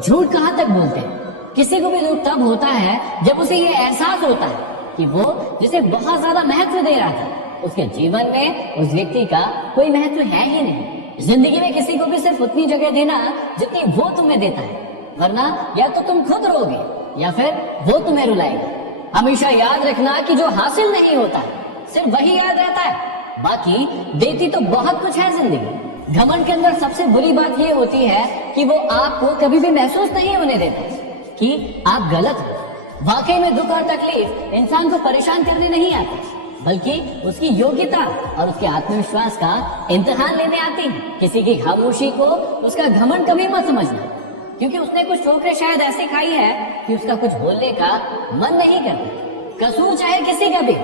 झूठ कहाँ तक बोलते हैं। किसी को भी दुख तब होता है जब उसे ये एहसास होता है कि वो जिसे बहुत ज्यादा महत्व दे रहा था उसके जीवन में उस व्यक्ति का कोई महत्व है ही नहीं। जिंदगी में किसी को भी सिर्फ उतनी जगह देना जितनी वो तुम्हें देता है, वरना या तो तुम खुद रोगे या फिर वो तुम्हें रुलाएगा। हमेशा याद रखना कि जो हासिल नहीं होता सिर्फ वही याद रहता है, बाकी देती तो बहुत कुछ है जिंदगी। घमंड के अंदर सबसे बुरी बात ये होती है कि वो आपको कभी भी महसूस नहीं होने देता कि आप गलत हो। वाकई में दुख और तकलीफ इंसान को परेशान करने नहीं आती, बल्कि उसकी योग्यता और उसके आत्मविश्वास का इम्तिहान लेने आती है। किसी की खामोशी को उसका घमंड कभी मत समझना, क्योंकि उसने कुछ ठोकरें शायद ऐसी खाई है कि उसका कुछ बोलने का मन नहीं करता। कसूर चाहे किसी का भी,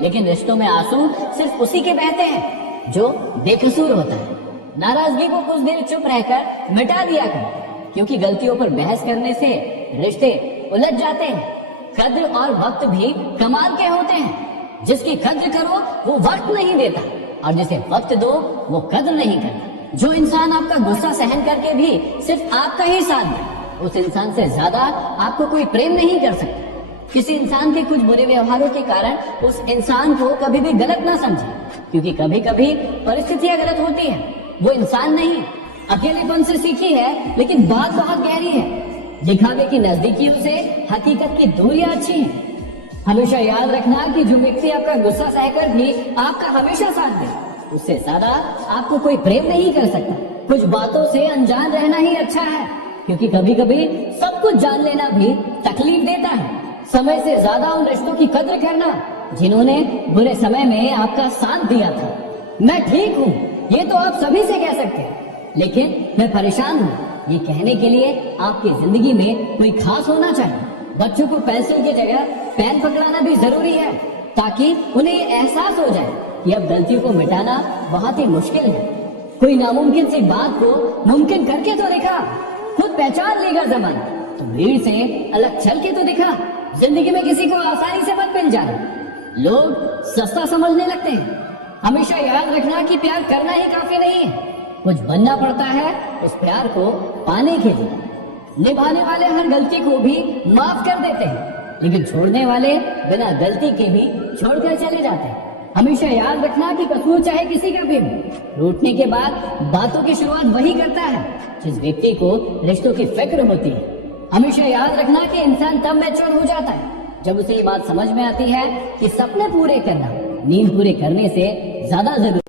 लेकिन रिश्तों में आंसू सिर्फ उसी के बहते हैं जो बेकसूर होता है। नाराजगी को कुछ देर चुप रहकर मिटा दिया करो, क्योंकि गलतियों पर बहस करने से रिश्ते उलझ जाते हैं। कद्र और वक्त भी कमाल के होते हैं। जिसकी कद्र करो वो वक्त नहीं देता, और जिसे वक्त दो वो कद्र नहीं करता। जो इंसान आपका गुस्सा सहन करके भी सिर्फ आपका ही साथ दे, उस इंसान से ज्यादा आपको कोई प्रेम नहीं कर सकता। किसी इंसान के कुछ बुरे व्यवहारों के कारण उस इंसान को कभी भी गलत ना समझे, क्योंकि कभी कभी परिस्थितियां गलत होती है, वो इंसान नहीं। अकेलेपन से सीखी है, लेकिन बात बहुत गहरी है। दिखावे की नजदीकियों से हकीकत की दूरियां अच्छी हैं। हमेशा याद रखना कि जो व्यक्ति आपका गुस्सा सहकर भी आपका हमेशा साथ दे, उससे ज्यादा आपको कोई प्रेम नहीं कर सकता। कुछ बातों से अनजान रहना ही अच्छा है, क्योंकि कभी कभी सब कुछ जान लेना भी तकलीफ देता है। समय से ज्यादा उन रिश्तों की कद्र करना जिन्होंने बुरे समय में आपका साथ दिया था। मैं ठीक हूँ ये तो आप सभी से कह सकते हैं, लेकिन मैं परेशान हूँ ये कहने के लिए आपकी जिंदगी में कोई खास होना चाहिए। बच्चों को पेंसिल की जगह पेन पकड़ाना भी जरूरी है, ताकि उन्हें ये एहसास हो जाए कि अब गलतियों को मिटाना बहुत ही मुश्किल है। कोई नामुमकिन सी बात को मुमकिन करके तो दिखा। खुद पहचान लेगा जमाना तो भीड़ से अलग चल के तो दिखा। जिंदगी में किसी को आसानी से मत मिल जाना, लोग सस्ता समझने लगते हैं। हमेशा याद रखना कि प्यार करना ही काफी नहीं है, कुछ बनना पड़ता है उस प्यार को पाने के लिए। निभाने वाले हर गलती को भी माफ कर देते हैं, लेकिन छोड़ने वाले बिना गलती के भी छोड़कर चले जाते हैं। हमेशा याद रखना कि कसूर चाहे किसी का भी हो, रूठने के बाद बातों की शुरुआत वही करता है जिस व्यक्ति को रिश्तों की फिक्र होती है। हमेशा याद रखना कि इंसान तब मैच्योर हो जाता है जब उसे ये बात समझ में आती है कि सपने पूरे करना नींद पूरे करने से ज्यादा जरूरी